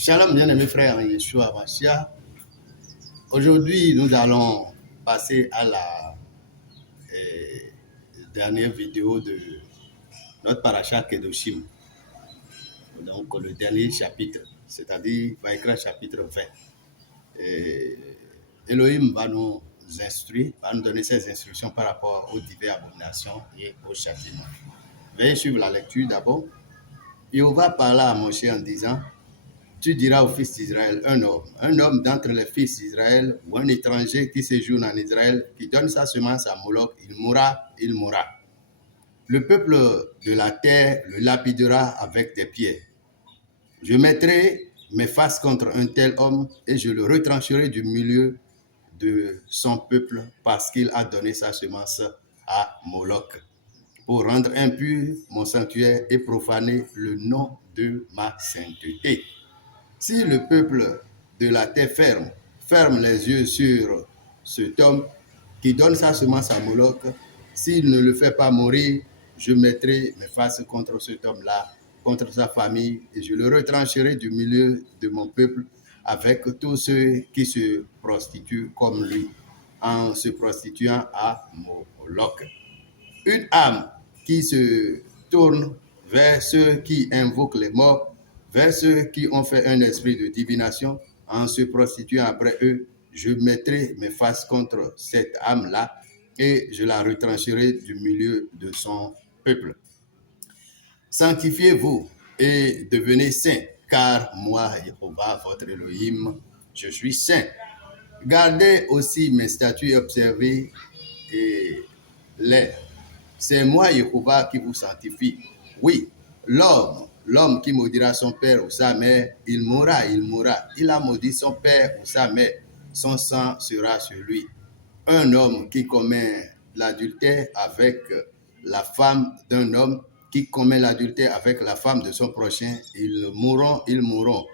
Shalom, bien-aimés frères en Yeshua Mashiach. Aujourd'hui, nous allons passer à la dernière vidéo de notre parasha Kedoshim. Donc, le dernier chapitre, c'est-à-dire Vaïkra chapitre 20. Elohim va nous instruire, va nous donner ses instructions par rapport aux diverses abominations et aux châtiments. Veuillez suivre la lecture d'abord. Jéhovah parla à Moshe en disant: tu diras aux fils d'Israël, un homme d'entre les fils d'Israël ou un étranger qui séjourne en Israël, qui donne sa semence à Moloch, il mourra. Le peuple de la terre le lapidera avec des pierres. Je mettrai mes faces contre un tel homme et je le retrancherai du milieu de son peuple parce qu'il a donné sa semence à Moloch pour rendre impur mon sanctuaire et profaner le nom de ma sainteté. Si le peuple de la terre ferme les yeux sur cet homme qui donne sa semence à Moloch, s'il ne le fait pas mourir, je mettrai mes faces contre cet homme-là, contre sa famille, et je le retrancherai du milieu de mon peuple avec tous ceux qui se prostituent comme lui, en se prostituant à Moloch. Une âme qui se tourne vers ceux qui invoquent les morts, vers ceux qui ont fait un esprit de divination, en se prostituant après eux, je mettrai mes faces contre cette âme-là et je la retrancherai du milieu de son peuple. Sanctifiez-vous et devenez saints, car moi, Jéhovah, votre Elohim, je suis saint. Gardez aussi mes statuts et observez les. C'est moi, Jéhovah, qui vous sanctifie. Oui, l'homme qui maudira son père ou sa mère, il mourra. Il a maudit son père ou sa mère, son sang sera sur lui. Un homme qui commet l'adultère avec la femme d'un homme, qui commet l'adultère avec la femme de son prochain, ils mourront.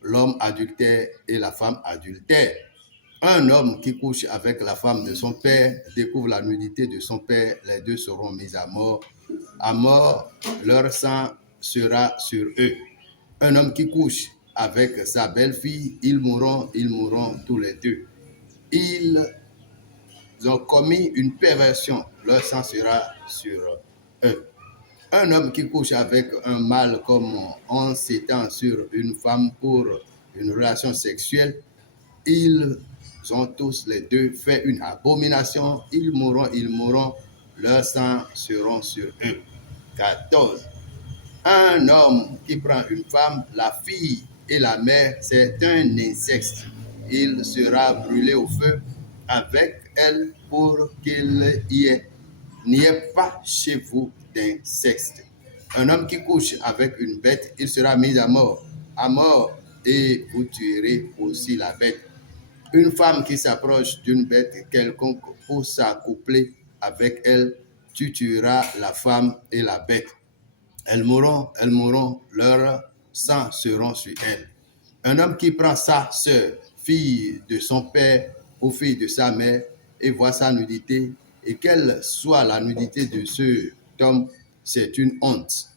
L'homme adultère et la femme adultère. Un homme qui couche avec la femme de son père découvre la nudité de son père, les deux seront mis à mort. À mort, leur sang sera sur eux. Un homme qui couche avec sa belle-fille, ils mourront tous les deux. Ils ont commis une perversion, leur sang sera sur eux. Un homme qui couche avec un mâle comme en s'étend sur une femme pour une relation sexuelle, ils ont tous les deux fait une abomination, ils mourront, leurs sang seront sur eux. 14. Un homme qui prend une femme, la fille et la mère, c'est un inceste. Il sera brûlé au feu avec elle pour qu'il n'y ait pas chez vous d'inceste. Un homme qui couche avec une bête, il sera mis à mort, et vous tuerez aussi la bête. Une femme qui s'approche d'une bête quelconque pour s'accoupler avec elle, tu tueras la femme et la bête. Elles mourront, leur sang seront sur elles. Un homme qui prend sa sœur, fille de son père ou fille de sa mère, et voit sa nudité, et quelle soit la nudité de cet homme, c'est une honte.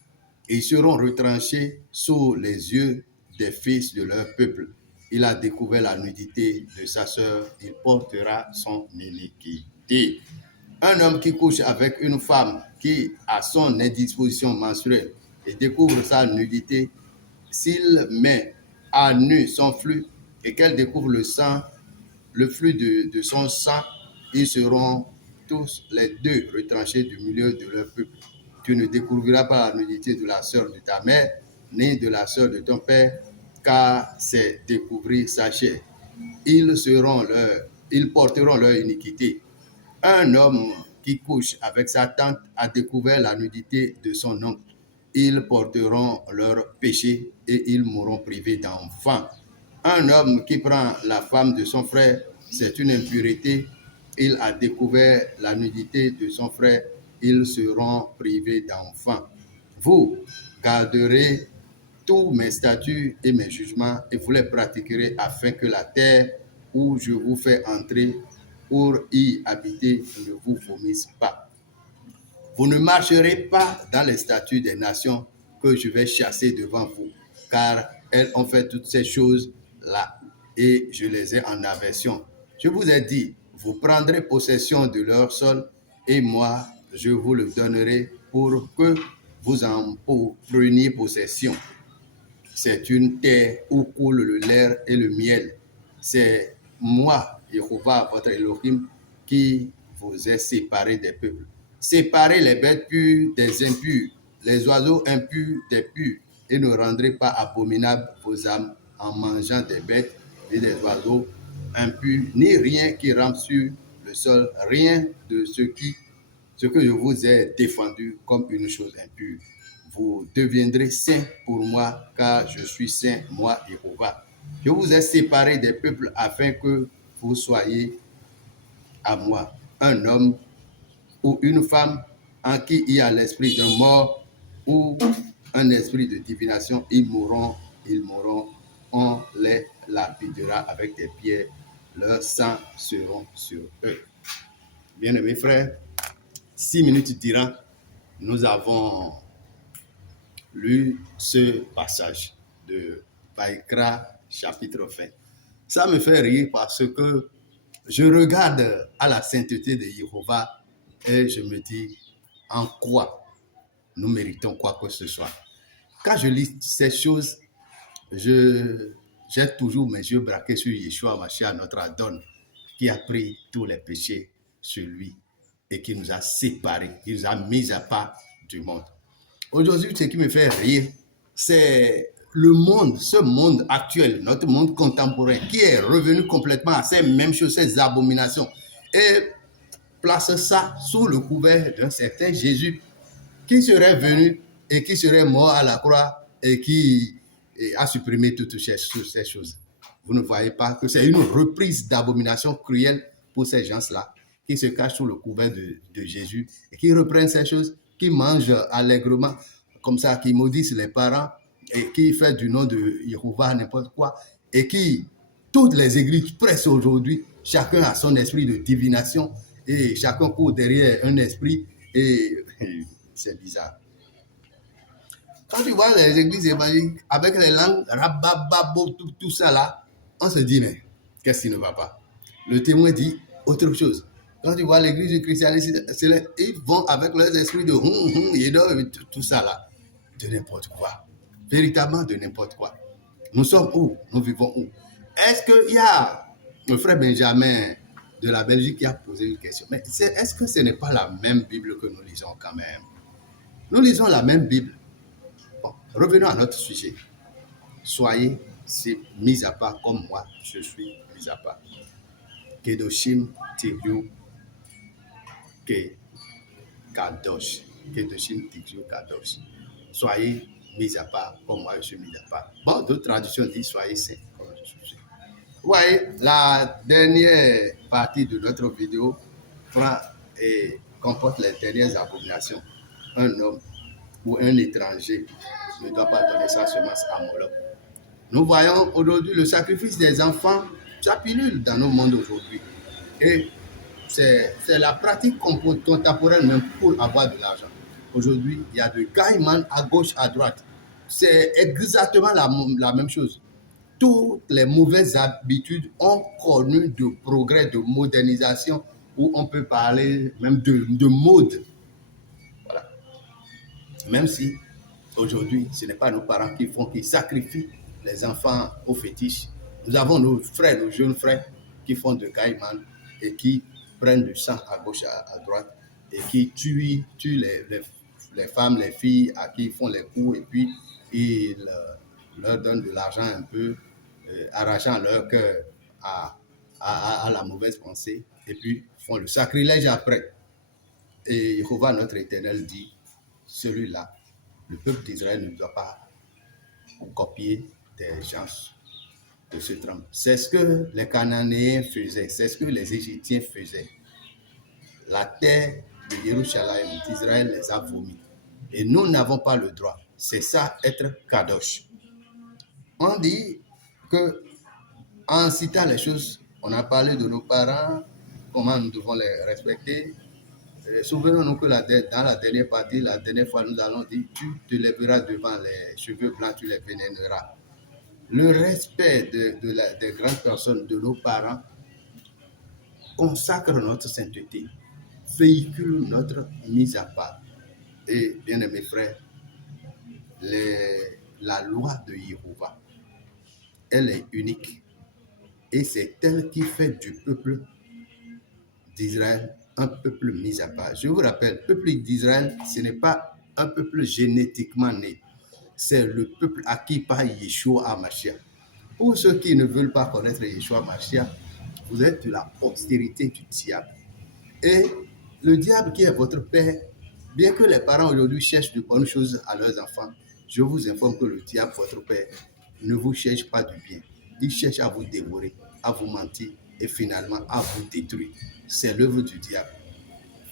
Ils seront retranchés sous les yeux des fils de leur peuple. Il a découvert la nudité de sa sœur, il portera son iniquité. Un homme qui couche avec une femme qui a son indisposition menstruelle et découvre sa nudité, s'il met à nu son flux et qu'elle découvre le flux de son sang, ils seront tous les deux retranchés du milieu de leur peuple. Tu ne découvriras pas la nudité de la sœur de ta mère, ni de la sœur de ton père, car c'est découvrir sa chair. Ils porteront leur iniquité. Un homme qui couche avec sa tante a découvert la nudité de son oncle. Ils porteront leur péché et ils mourront privés d'enfants. Un homme qui prend la femme de son frère, c'est une impureté. Il a découvert la nudité de son frère. Ils seront privés d'enfants. Vous garderez tous mes statuts et mes jugements et vous les pratiquerez afin que la terre où je vous fais entrer pour y habiter ne vous vomisse pas. Vous ne marcherez pas dans les statuts des nations que je vais chasser devant vous, car elles ont fait toutes ces choses-là et je les ai en aversion. Je vous ai dit, vous prendrez possession de leur sol et moi, je vous le donnerai pour que vous en preniez possession. C'est une terre où coule le lait et le miel. C'est moi, Jéhovah, votre Elohim, qui vous ai séparé des peuples. Séparez les bêtes pures des impurs, les oiseaux impurs des purs, et ne rendrez pas abominables vos âmes en mangeant des bêtes et des oiseaux impurs, ni rien qui rampe sur le sol, rien de ce que je vous ai défendu comme une chose impure. Vous deviendrez saints pour moi, car je suis saint, moi, Jéhovah. Je vous ai séparés des peuples afin que vous soyez à moi un homme ou une femme en qui il y a l'esprit d'un mort ou un esprit de divination. Ils mourront, on les lapidera avec des pierres, leur sang seront sur eux. Bien-aimés frères, 6 minutes durant, nous avons lu ce passage de Vaïkra chapitre 20. Ça me fait rire parce que je regarde à la sainteté de Jéhovah et je me dis en quoi nous méritons quoi que ce soit. Quand je lis ces choses, j'ai toujours mes yeux braqués sur Yeshua Mashiach, notre Adon, qui a pris tous les péchés sur lui et qui nous a séparés, qui nous a mis à part du monde. Aujourd'hui, ce qui me fait rire, c'est le monde, ce monde actuel, notre monde contemporain, qui est revenu complètement à ces mêmes choses, ces abominations, et place ça sous le couvert d'un certain Jésus qui serait venu et qui serait mort à la croix et qui a supprimé toutes ces choses. Vous ne voyez pas que c'est une reprise d'abomination cruelle pour ces gens-là qui se cachent sous le couvert de Jésus et qui reprennent ces choses, qui mangent allègrement, comme ça, qui maudissent les parents et qui font du nom de Jéhovah n'importe quoi et qui, toutes les églises pressent aujourd'hui, chacun a son esprit de divination et chacun court derrière un esprit et c'est bizarre. Quand tu vois les églises évangéliques avec les langues, rabababo, tout ça là, on se dit, mais qu'est-ce qui ne va pas? Le témoin dit autre chose. Quand tu vois l'église du christianisme, ils vont avec leurs esprits de tout ça là, de n'importe quoi. Véritablement de n'importe quoi. Nous sommes où? Nous vivons où? Est-ce qu'il y a le frère Benjamin de la Belgique qui a posé une question? Mais est-ce que ce n'est pas la même Bible que nous lisons quand même? Nous lisons la même Bible. Bon, revenons à notre sujet. Soyez mis à part comme moi, je suis mis à part. Kedoshim Tigyu Ke Kadosh. Kedoshim Tigyu Kadosh. Soyez mis à part comme moi, je suis mis à part. Bon, d'autres traductions disent soyez saints comme je suis. Vous voyez, la dernière partie de notre vidéo prend et comporte les dernières abominations. Un homme ou un étranger ne doit pas donner sa semence à Moloch. Nous voyons aujourd'hui le sacrifice des enfants, ça pilule dans nos mondes aujourd'hui. Et c'est la pratique contemporaine même pour avoir de l'argent. Aujourd'hui, il y a de caïmans à gauche, à droite. C'est exactement la même chose. Toutes les mauvaises habitudes ont connu de progrès, de modernisation, où on peut parler même de mode. Voilà. Même si aujourd'hui, ce n'est pas nos parents qui sacrifient les enfants aux fétiches. Nous avons nos frères, nos jeunes frères qui font de caïman et qui prennent du sang à gauche, à droite et qui tuent les femmes, les filles à qui ils font les coups et puis ils leur donnent de l'argent un peu, arrachant leur cœur à la mauvaise pensée et puis font le sacrilège après. Et Jéhovah, notre Éternel, dit, celui-là, le peuple d'Israël ne doit pas copier des gens de ce trempe. C'est ce que les Cananéens faisaient, c'est ce que les Égyptiens faisaient. La terre de Jérusalem, d'Israël les a vomis. Et nous n'avons pas le droit. C'est ça, être Kadosh. On dit que, en citant les choses, on a parlé de nos parents, comment nous devons les respecter. Souvenons-nous que dans la dernière partie, la dernière fois, nous allons dire, tu te lèveras devant les cheveux blancs, tu les vénéneras. Le respect des grandes personnes, de nos parents, consacre notre sainteté, véhicule notre mise à part. Et bien aimés frères, la loi de Jéhovah, elle est unique. Et c'est elle qui fait du peuple d'Israël un peuple mis à part. Je vous rappelle, le peuple d'Israël, ce n'est pas un peuple génétiquement né. C'est le peuple acquis par Yeshua HaMashiach. Pour ceux qui ne veulent pas connaître Yeshua HaMashiach, vous êtes de la postérité du diable. Et le diable qui est votre père, bien que les parents aujourd'hui cherchent de bonnes choses à leurs enfants, je vous informe que le diable, votre père, ne vous cherche pas du bien. Il cherche à vous dévorer, à vous mentir et finalement à vous détruire. C'est l'œuvre du diable.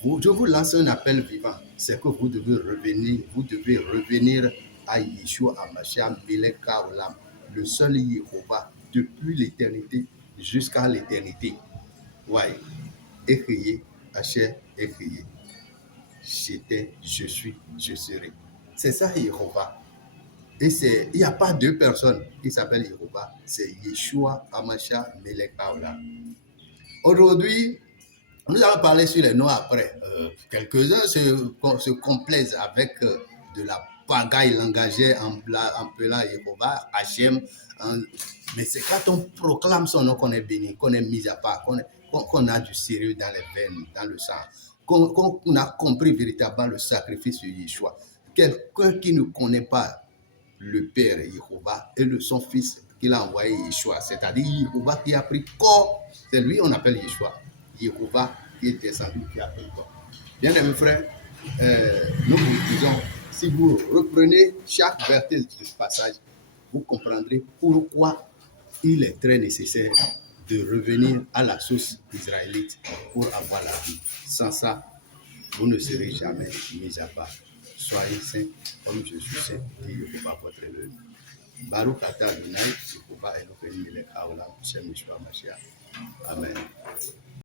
Je vous lance un appel vivant, c'est que vous devez revenir à Yeshua HaMashiach Melech Haolam, le seul Jéhovah, depuis l'éternité jusqu'à l'éternité. Ouais. Écriez, Hachem, écriez. J'étais, je suis, je serai. C'est ça Jéhovah. Et il n'y a pas deux personnes qui s'appellent Jéhovah. C'est Yeshua HaMashiach Melech Haolam. Aujourd'hui, nous allons parler sur les noms après. Quelques-uns se complaisent avec de la pagaille langagère en appelant Jéhovah, Hachem. Mais c'est quand on proclame son nom qu'on est béni, qu'on est mis à part, qu'on a du sérieux dans les veines, dans le sang, qu'on a compris véritablement le sacrifice de Yeshua. Quelqu'un qui ne connaît pas le Père Jéhovah et son Fils qu'il a envoyé Yeshua, c'est-à-dire Jéhovah qui a pris corps, c'est lui on appelle Yeshua. Jéhovah qui est descendu, qui a pris corps. Bien aimés frères, nous vous disons, si vous reprenez chaque verset de ce passage, vous comprendrez pourquoi il est très nécessaire de revenir à la source israélite pour avoir la vie. Sans ça, vous ne serez jamais mis à part. Soyez saints comme je suis saint, dit Jéhovah votre Élu. Baruch atah Adonai, Jéhovah Eloheinu melech haolam, Shem Yeshua Mashiach. Amen.